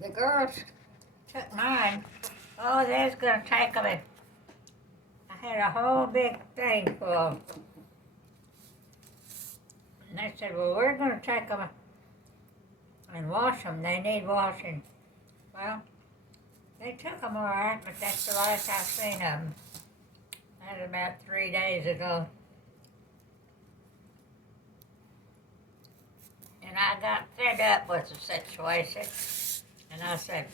the girls took mine. Oh, they was gonna take them, and I had a whole big thing full. And they said, well, we're gonna take them and wash them. They need washing. Well, they took them all right, but that's the last I've seen of them. That was about 3 days ago. And I got fed up with the situation. And I said,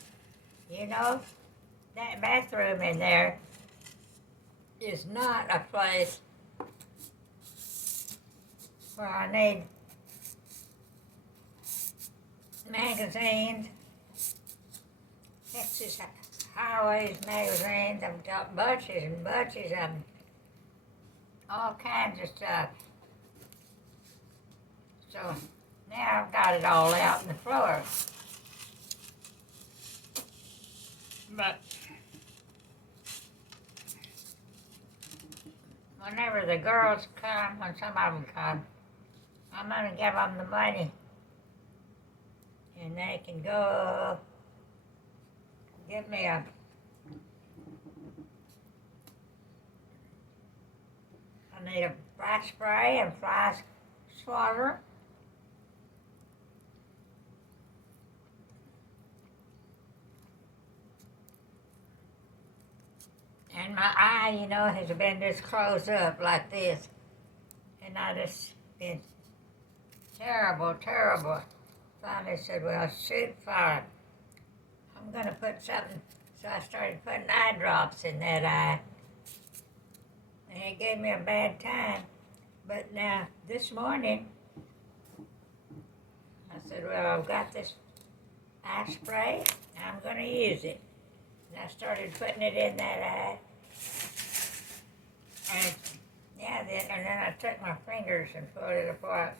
you know, that bathroom in there is not a place where I need magazines, Texas Highways magazines. I've got bunches and bunches of them, all kinds of stuff. So now I've got it all out on the floor. But whenever the girls come, when some of them come, I'm going to give them the money. And they can go get me I need a fly spray and fly swatter. And my eye, you know, has been just closed up like this. And I just been terrible, terrible. Finally said, well, shoot fire. I'm going to put something. So I started putting eye drops in that eye. And it gave me a bad time. But now, this morning, I said, well, I've got this eye spray. I'm going to use it. And I started putting it in that eye. And yeah, and then I took my fingers and pulled it apart.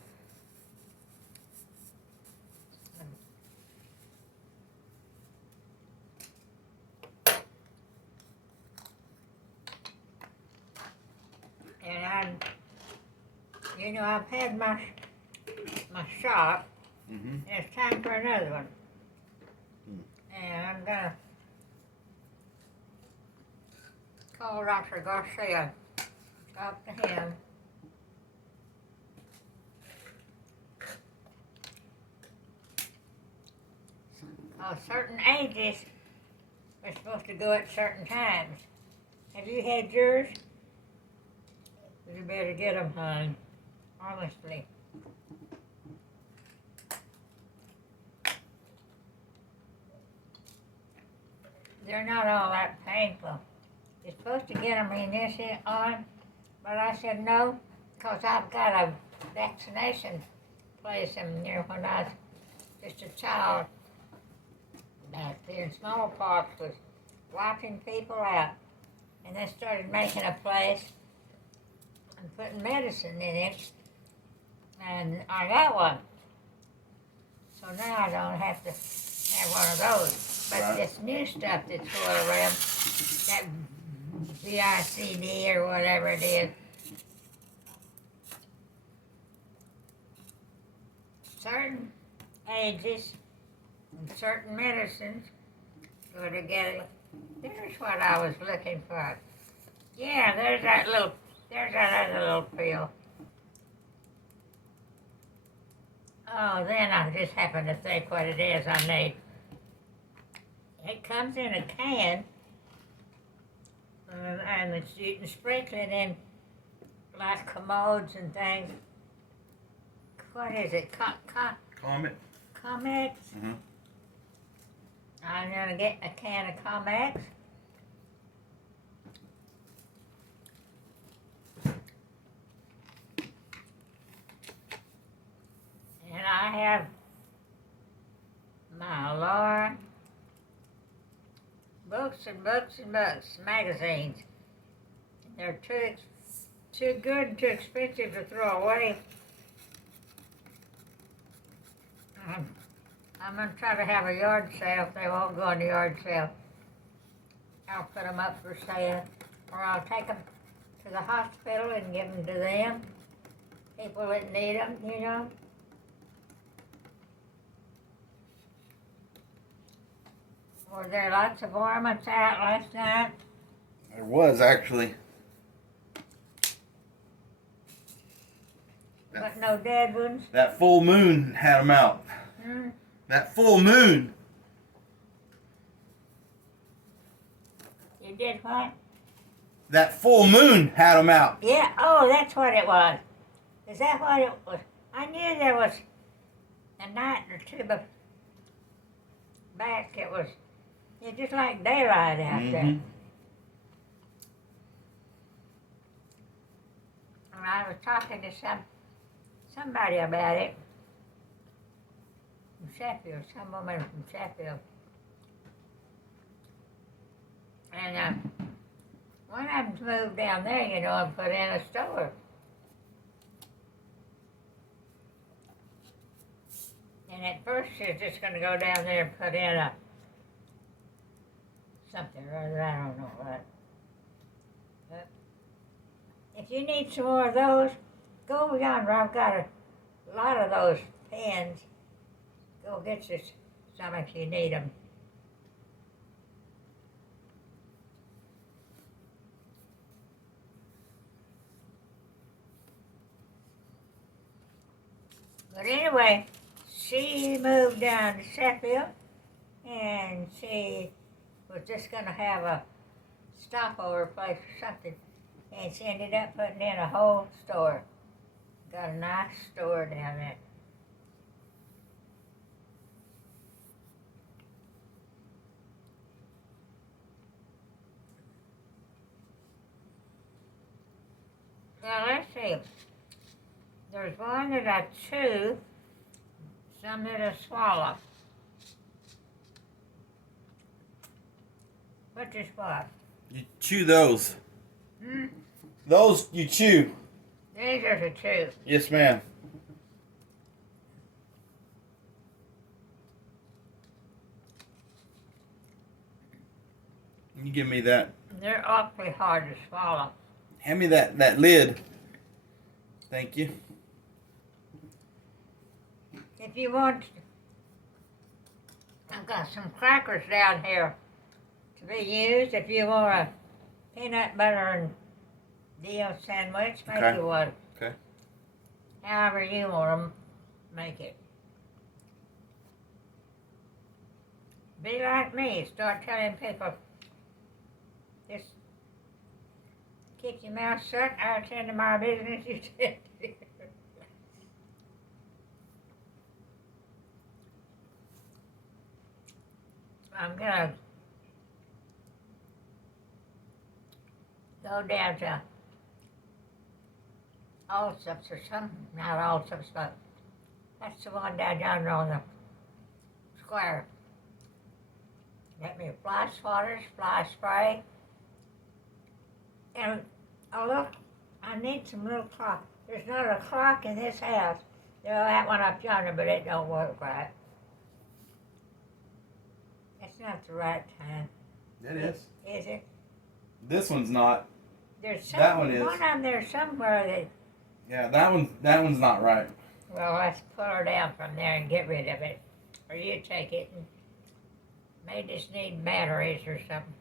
And you know, I've had my shot. And it's time for another one. And I'm gonna call Dr. Garcia, talk to him. Certain ages are supposed to go at certain times. Have you had yours? You better get them, hon. Honestly. They're not all that painful. You're supposed to get them in this on, but I said no, because I've got a vaccination place in there when I was just a child back there, and smallpox was wiping people out. And they started making a place and putting medicine in it, and I got one. So now I don't have to have one of those. But this new stuff that's going around, that VICD or whatever it is, certain ages and certain medicines go together. There's what I was looking for. Yeah, there's that other little pill. Oh, then I just happened to think what it is I need. It comes in a can, and you can sprinkle it in like commodes and things. What is it? Comet. Comex? I'm going to get a can of Comex. And I have my alarm, books and books and books, magazines. They're too good and too expensive to throw away. I'm going to try to have a yard sale. If they won't go on the yard sale, I'll put them up for sale. Or I'll take them to the hospital and give them to them. People that need them, you know. Were there lots of varmints out last night? There was actually. But no dead ones? That full moon had them out. Hmm? That full moon. You did what? That full moon had them out. Yeah, oh, that's what it was. Is that what it was? I knew there was a night or two back. It was just like daylight out there. And I was talking to somebody about it from Sheffield, some woman from Sheffield. And one of them's moved down there, you know, and put in a store. And at first she was just going to go down there and put in something or other, I don't know what. But if you need some more of those, go yonder. I've got a lot of those pens. Go get you some if you need them. But anyway, she moved down to Sheffield, and she was just going to have a stopover place or something, and she ended up putting in a whole store. Got a nice store down there. Now let's see. There's one that I chew, some that I swallow. What is what? You chew those. Hmm? Those you chew. These are the two. Yes, ma'am. You give me that. They're awfully hard to swallow. Hand me that lid. Thank you. If you want, I've got some crackers down here to be used. If you want a peanut butter and deal sandwich, make Okay. you one. Okay. However you want to make it. Be like me. Start telling people, just keep your mouth shut. I'll attend to my business. You tend to. I'm gonna go down to Allsup's or something. Not Allsup's, but that's the one down yonder on the square. Get me fly swatters, fly spray, and look, I need some little clock. There's not a clock in this house. There's that one up yonder, but it don't work right. It's not the right time. It is. Is it? This one's not. There's That one is. one on there somewhere that. Yeah, that one's not right. Well, let's pull her down from there and get rid of it, or you take it and may just need batteries or something.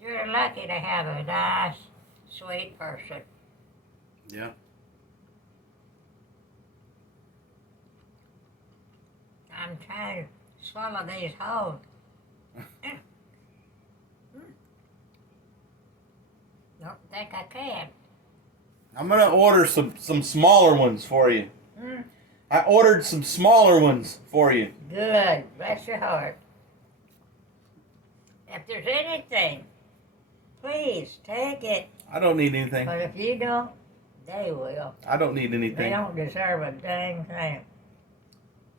You're lucky to have a nice, sweet person. Yeah. I'm trying to swallow these whole. Don't think I can. I'm gonna order some smaller ones for you. Hmm? I ordered some smaller ones for you. Good. Bless your heart. If there's anything, please take it. I don't need anything. But if you don't, they will. I don't need They anything. don't deserve a dang thing.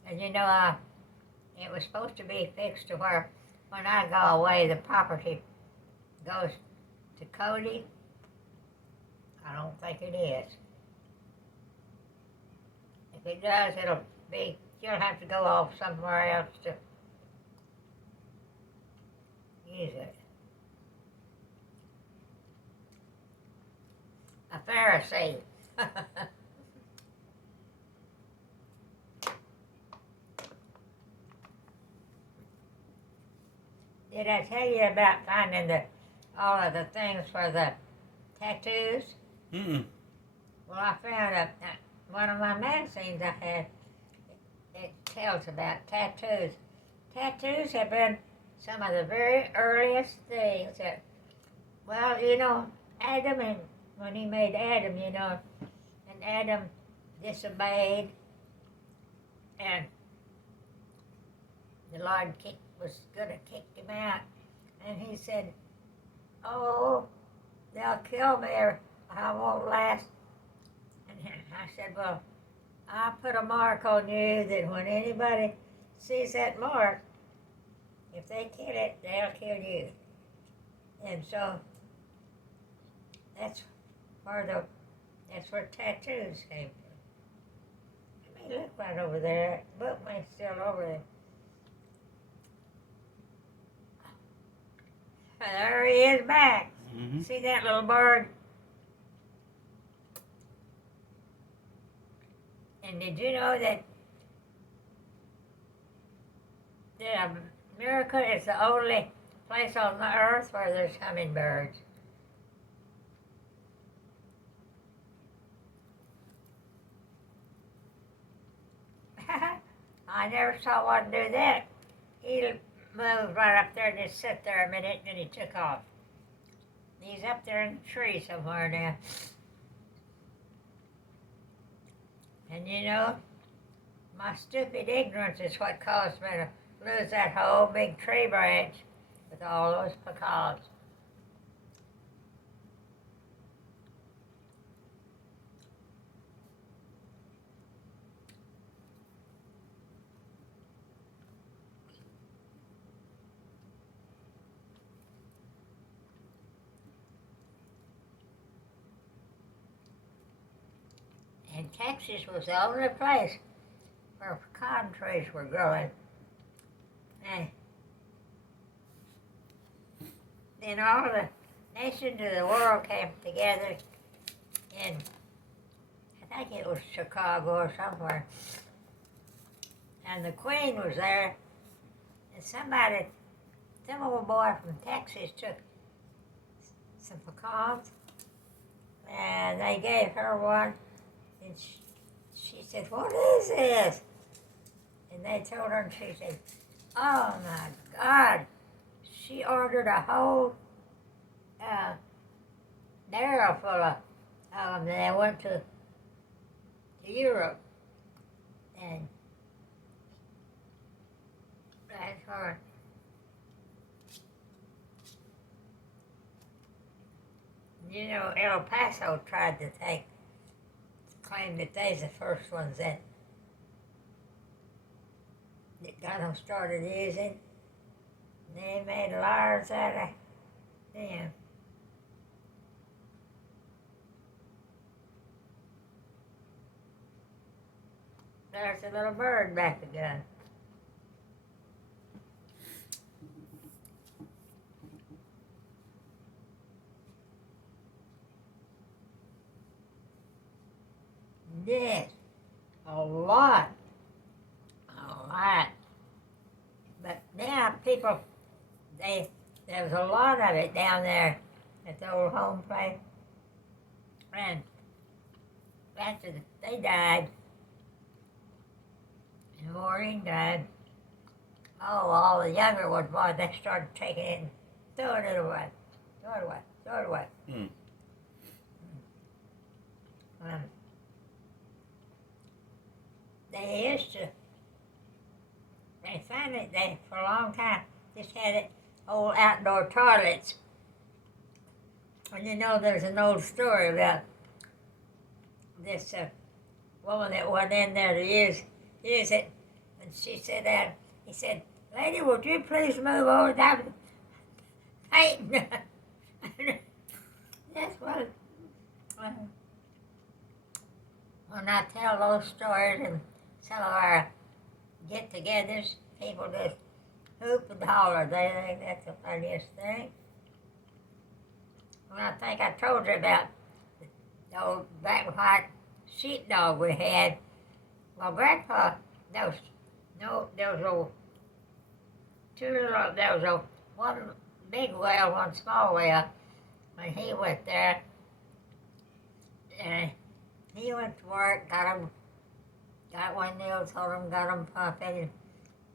And you know, it was supposed to be fixed to where when I go away, the property goes to Cody. I don't think it is. If it does, it'll be, you'll have to go off somewhere else to use it. Pharisee. Did I tell you about finding all of the things for the tattoos? Mm-mm. Well, I found one of my magazines I had. It tells about tattoos. Tattoos have been some of the very earliest things that, well, Adam, and when he made Adam, and Adam disobeyed, and the Lord was going to kick him out, and he said, "Oh, they'll kill me, or I won't last." And I said, "Well, I'll put a mark on you that when anybody sees that mark, if they kill it, they'll kill you." And so that's where tattoos came from. Let me look right over there. Book may still over there. There he is back. Mm-hmm. See that little bird? And did you know that America is the only place on the earth where there's hummingbirds? I never saw one do that. He moved right up there and just sat there a minute, and then he took off. He's up there in the tree somewhere now. And my stupid ignorance is what caused me to lose that whole big tree branch with all those pecans. And Texas was the only place where pecan trees were growing. And then all the nations of the world came together in, I think it was Chicago or somewhere. And the Queen was there, and some old boy from Texas took some pecans, and they gave her one, and she said, "What is this?" And they told her, and she said, "Oh my God." She ordered a whole barrel full of them, and they went to Europe, and that's her. El Paso tried to claim that they's the first ones that got them started using. They made liars out of them. There's a little bird back again. Yes, a lot. But now people, there's a lot of it down there at the old home place. And after they died, and Maureen died, all the younger ones, boy, they started taking it and throwing it away. Throw it away, throw it away. Mm. They finally, for a long time, just had it old outdoor toilets. And there's an old story about this woman that went in there to use it. And she said, he said, "Lady, would you please move over that painting?" That's what, when I tell those stories and some of our get-togethers, people just hoop and holler. They think that's the funniest thing. Well, I think I told you about the old black and white sheepdog we had. Well, Grandpa, there was one big well, one small well. When he went there, and he went to work, got one nail, told him, got him pumping,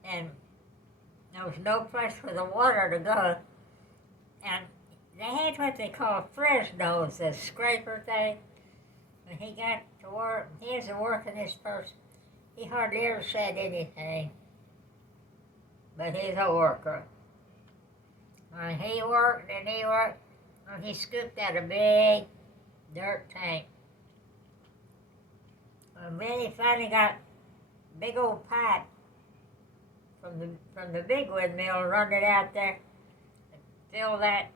and there was no place for the water to go. And they had what they call fresnos, the scraper thing. When he got to work, he was working this person. He hardly ever said anything, but he's a worker. When he worked, when he scooped out a big dirt tank. And then he finally got a big old pipe from the big windmill and run it out there and fill that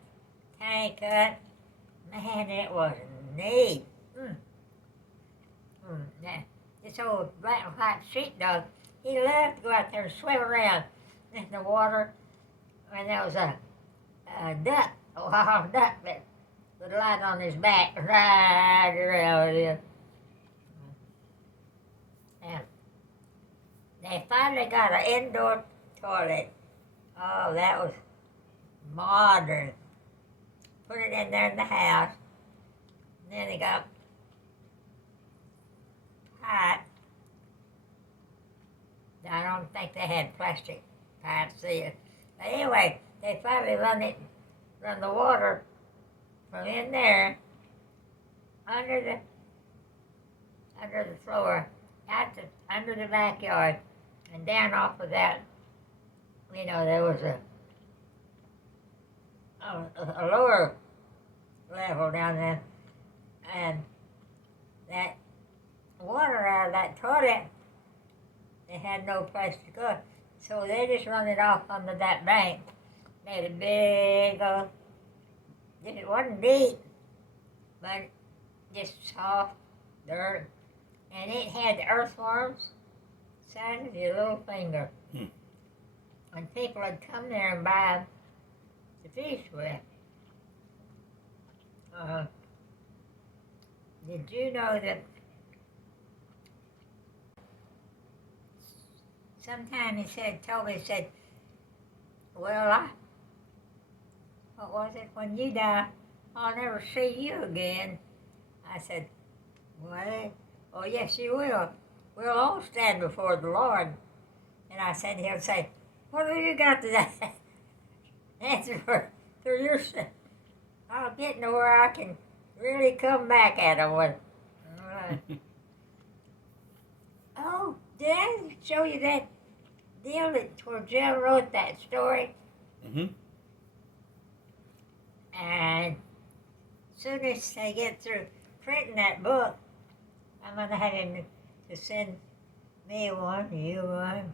tank up. Man, it was neat. Yeah. This old black and white sheepdog, he loved to go out there and swim around in the water. And there was a duck, a wild duck that would lie on his back, right around him. And they finally got an indoor toilet. Oh, that was modern. Put it in there in the house. And then they got pipe. I don't think they had plastic pipes either. But anyway, they finally run the water from in there under the floor, under the backyard, and down off of that. There was a lower level down there, and that water out of that toilet, they had no place to go, so they just run it off under that bank. Made a big, it wasn't deep, but just soft dirt, and it had earthworms size of your little finger. And people would come there and buy the fish with. Did you know that sometime told me, well, what was it, when you die, I'll never see you again. I said, well, oh yes you will. We'll all stand before the Lord. And I said, he'll say, what have you got to that? Answer for your sin. I'll get to where I can really come back at him with. Oh, did I show you that deal where Jill wrote that story? Mm-hmm. And as soon as they get through printing that book, I'm going to have him to send me one, you one,